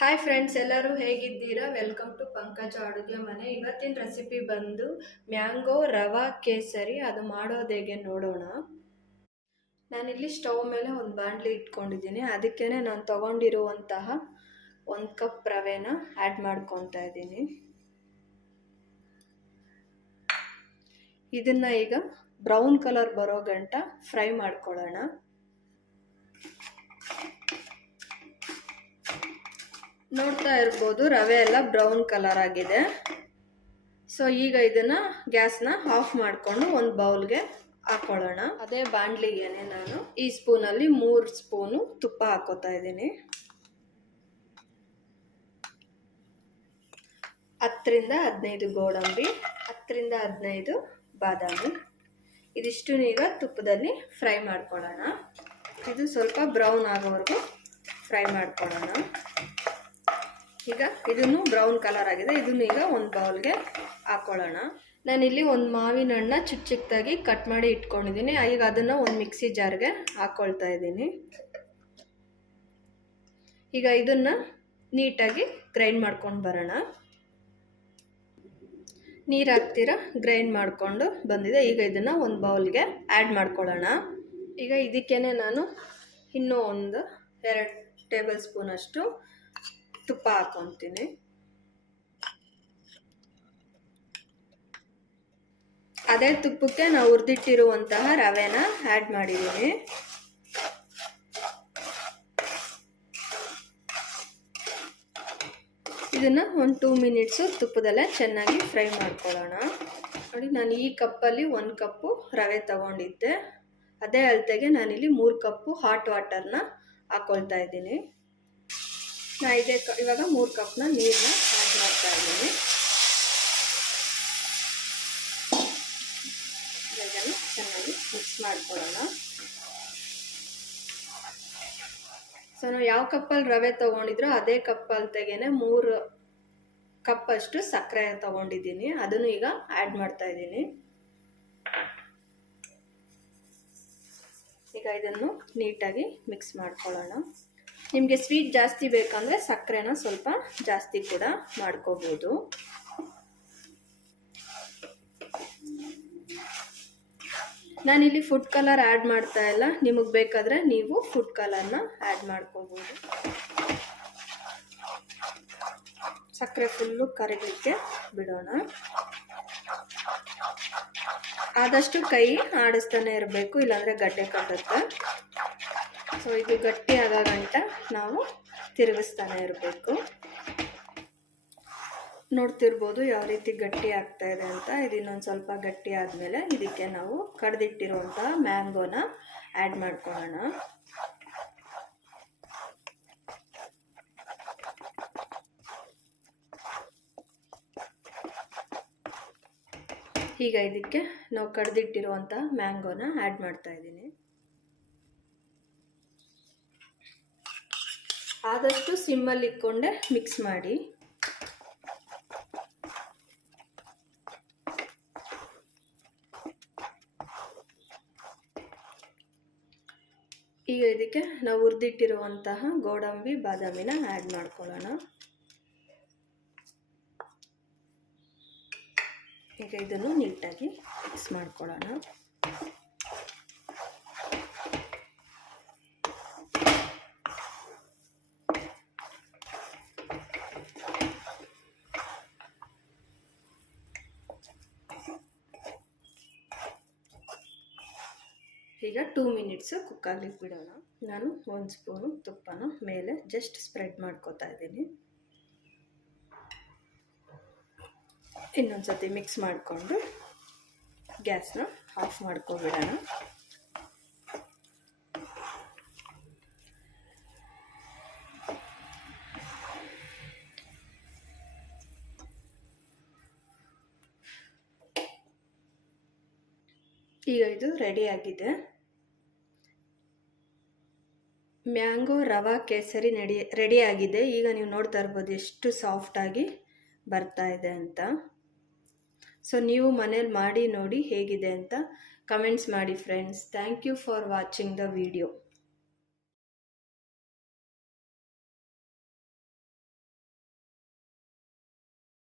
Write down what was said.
Hi friends ಎಲ್ಲರೂ ಹೇಗಿದ್ದೀರಾ? Welcome to ಪಂಕಜ ಅಡುಗೆ ಮನೆ. ಇವತ್ತಿನ ರೆಸಿಪಿ ಬಂದು ಮ್ಯಾಂಗೋ ರವಾ ಕೇಸರಿ. ಅದು ಮಾಡೋದು ಹೇಗೆ ನೋಡೋಣ. ನಾನಿಲ್ಲಿ ಸ್ಟವ್ ಮೇಲೆ ಒಂದು ಬಾಂಡ್ಲಿ ಇಟ್ಕೊಂಡಿದ್ದೀನಿ. ಅದಕ್ಕೇ ನಾನು ತೊಗೊಂಡಿರುವಂತಹ ಒಂದು ಕಪ್ ರವೆನ ಆ್ಯಡ್ ಮಾಡ್ಕೊತಾ ಇದ್ದೀನಿ. ಇದನ್ನು ಈಗ ಬ್ರೌನ್ ಕಲರ್ ಬರೋ ಗಂಟ ಫ್ರೈ ಮಾಡ್ಕೊಳ್ಳೋಣ. ನೋಡ್ತಾ ಇರ್ಬೋದು ರವೆ ಎಲ್ಲ ಬ್ರೌನ್ ಕಲರ್ ಆಗಿದೆ. ಸೊ ಈಗ ಇದನ್ನ ಗ್ಯಾಸ್ನ ಆಫ್ ಮಾಡಿಕೊಂಡು ಒಂದು ಬೌಲ್ಗೆ ಹಾಕೊಳ್ಳೋಣ. ಅದೇ ಬಾಣಲಿಗೆನೆ ನಾನು. ಈ ಸ್ಪೂನಲ್ಲಿ ಮೂರು ಸ್ಪೂನು ತುಪ್ಪ ಹಾಕೋತಾ ಇದ್ದೀನಿ. ಹತ್ತರಿಂದ ಹದಿನೈದು ಗೋಡಂಬಿ ಹತ್ತರಿಂದ ಹದಿನೈದು ಬಾದಾಮಿ. ಇದಿಷ್ಟು ಈಗ ತುಪ್ಪದಲ್ಲಿ ಫ್ರೈ ಮಾಡ್ಕೊಳ್ಳೋಣ. ಇದು ಸ್ವಲ್ಪ ಬ್ರೌನ್ ಆಗೋವರೆಗೂ ಫ್ರೈ ಮಾಡ್ಕೊಳ್ಳೋಣ. ಈಗ ಇದನ್ನು ಬ್ರೌನ್ ಕಲರ್ ಆಗಿದೆ. ಇದನ್ನು ಈಗ ಒಂದು ಬೌಲ್ಗೆ ಹಾಕೊಳ್ಳೋಣ. ನಾನಿಲ್ಲಿ ಒಂದು ಮಾವಿನ ಹಣ್ಣ ಚಿಕ್ಕ ಚಿಕ್ಕದಾಗಿ ಕಟ್ ಮಾಡಿ ಇಟ್ಕೊಂಡಿದ್ದೀನಿ. ಈಗ ಅದನ್ನು ಒಂದು ಮಿಕ್ಸಿ ಜಾರ್ಗೆ ಹಾಕ್ಕೊಳ್ತಾ ಇದ್ದೀನಿ. ಈಗ ಇದನ್ನು ನೀಟಾಗಿ ಗ್ರೈಂಡ್ ಮಾಡ್ಕೊಂಡು ಬರೋಣ. ನೀರು ಹಾಕ್ತೀರ? ಗ್ರೈಂಡ್ ಮಾಡಿಕೊಂಡು ಬಂದಿದೆ. ಈಗ ಇದನ್ನು ಒಂದು ಬೌಲ್ಗೆ ಆ್ಯಡ್ ಮಾಡ್ಕೊಳ್ಳೋಣ. ಈಗ ಇದಕ್ಕೇ ನಾನು ಇನ್ನೂ ಒಂದು ಎರಡು ಟೇಬಲ್ ಸ್ಪೂನಷ್ಟು ತುಪ್ಪ ಹಾಕೊತೀನಿ ಅದೇ ತುಪ್ಪಕ್ಕೆ ನಾವು ಉರಿದಿಟ್ಟಿರುವಂತಹ ರವೆನ ಆ್ಯಡ್ ಮಾಡಿದ್ದೀನಿ. ಇದನ್ನು ಒಂದು ಟೂ ಮಿನಿಟ್ಸು ತುಪ್ಪದಲ್ಲೇ ಚೆನ್ನಾಗಿ ಫ್ರೈ ಮಾಡ್ಕೊಳ್ಳೋಣ. ನೋಡಿ, ನಾನು ಈ ಕಪ್ಪಲ್ಲಿ ಒಂದು ಕಪ್ಪು ರವೆ ತಗೊಂಡಿದ್ದೆ. ಅದೇ ಅಳತೆಗೆ ನಾನಿಲ್ಲಿ ಮೂರು ಕಪ್ಪು ಹಾಟ್ ವಾಟರ್ನ ಹಾಕ್ಕೊಳ್ತಾ ಇದ್ದೀನಿ. ನಾ ಇದೇ ಇವಾಗ ಮೂರು ಕಪ್ನ ನೀರನ್ನ ಆ್ಯಡ್ ಮಾಡ್ತಾ ಇದ್ದೀನಿ. ಇದನ್ನು ಚೆನ್ನಾಗಿ ಮಿಕ್ಸ್ ಮಾಡ್ಕೊಳ್ಳೋಣ. ಸೊ ನಾವು ಯಾವ ಕಪ್ಪಲ್ಲಿ ರವೆ ತೊಗೊಂಡಿದ್ರೋ ಅದೇ ಕಪ್ಪಲ್ಲಿ ತೆಗೆನೆ ಮೂರು ಕಪ್ಪಷ್ಟು ಸಕ್ಕರೆ ತೊಗೊಂಡಿದ್ದೀನಿ. ಅದನ್ನು ಈಗ ಆ್ಯಡ್ ಮಾಡ್ತಾ ಇದ್ದೀನಿ. ಈಗ ಇದನ್ನು ನೀಟಾಗಿ ಮಿಕ್ಸ್ ಮಾಡ್ಕೊಳ್ಳೋಣ. ನಿಮಗೆ ಸ್ವೀಟ್ ಜಾಸ್ತಿ ಬೇಕಂದರೆ ಸಕ್ಕರೆನ ಸ್ವಲ್ಪ ಜಾಸ್ತಿ ಕೂಡ ಮಾಡ್ಕೋಬೋದು. ನಾನಿಲ್ಲಿ ಫುಡ್ ಕಲರ್ ಆ್ಯಡ್ ಮಾಡ್ತಾ ಇಲ್ಲ. ನಿಮಗೆ ಬೇಕಾದರೆ ನೀವು ಫುಡ್ ಕಲರ್ನ ಆ್ಯಡ್ ಮಾಡ್ಕೋಬೋದು. ಸಕ್ಕರೆ ಫುಲ್ಲು ಕರಗಲಿಕ್ಕೆ ಬಿಡೋಣ. ಆದಷ್ಟು ಕೈ ಆಡಿಸ್ತಾನೆ ಇರಬೇಕು, ಇಲ್ಲಾಂದರೆ ಗಡ್ಡೆ ಕಟ್ಟುತ್ತೆ. ಸೊ ಇದು ಗಟ್ಟಿ ಗಂಟ ನಾವು ತಿರುಗಿಸ್ತಾನೆ ಇರಬೇಕು. ನೋಡ್ತಿರ್ಬೋದು ಯಾವ ರೀತಿ ಗಟ್ಟಿ ಆಗ್ತಾ ಇದೆ ಅಂತ. ಇದು ಇನ್ನೊಂದು ಸ್ವಲ್ಪ ಗಟ್ಟಿ ಆದಮೇಲೆ ಇದಕ್ಕೆ ನಾವು ಕಡ್ದಿಟ್ಟಿರುವಂತಹ ಮ್ಯಾಂಗೋನ ಆ್ಯಡ್ ಮಾಡ್ಕೊಳ್ಳೋಣ. ಈಗ ಇದಕ್ಕೆ ನಾವು ಕಡ್ದಿಟ್ಟಿರುವಂಥ ಮ್ಯಾಂಗೋನ ಆ್ಯಡ್ ಮಾಡ್ತಾ ಇದ್ದೀನಿ. ಆದಷ್ಟು ಸಿಮ್ಮಲ್ಲಿ ಇಟ್ಕೊಂಡೆ ಮಿಕ್ಸ್ ಮಾಡಿ. ಈಗ ಇದಕ್ಕೆ ನಾವು ಹುರಿದಿಟ್ಟಿರುವಂತಹ ಗೋಡಂಬಿ, ಬಾದಾಮಿನ ಆ್ಯಡ್ ಮಾಡ್ಕೊಳ್ಳೋಣ. ಈಗ ಇದನ್ನು ನೀಟಾಗಿ ಮಿಕ್ಸ್ ಮಾಡ್ಕೊಳ್ಳೋಣ. ಈಗ ಟೂ ಮಿನಿಟ್ಸ್ ಕುಕ್ ಆಗ್ಲಿಕ್ಕೆ ಬಿಡೋಣ. ನಾನು ಒಂದು ಸ್ಪೂನು ತುಪ್ಪನ ಮೇಲೆ ಜಸ್ಟ್ ಸ್ಪ್ರೆಡ್ ಮಾಡ್ಕೋತಾ ಇದ್ದೀನಿ. ಇನ್ನೊಂದು ಸತಿ ಮಿಕ್ಸ್ ಮಾಡಿಕೊಂಡು ಗ್ಯಾಸ್ನ ಆಫ್ ಮಾಡ್ಕೊಬಿಡೋಣ. ಈಗ ಇದು ರೆಡಿಯಾಗಿದೆ ಮ್ಯಾಂಗೋ ರವಾ, ಕೇಸರಿ ನಡಿ ರೆಡಿಯಾಗಿದೆ ಈಗ ನೀವು ನೋಡ್ತಾ ಇರ್ಬೋದು ಎಷ್ಟು ಸಾಫ್ಟಾಗಿ ಬರ್ತಾ ಇದೆ ಅಂತ. ಸೊ ನೀವು ಮನೇಲಿ ಮಾಡಿ ನೋಡಿ ಹೇಗಿದೆ ಅಂತ ಕಮೆಂಟ್ಸ್ ಮಾಡಿ friends thank you for watching the video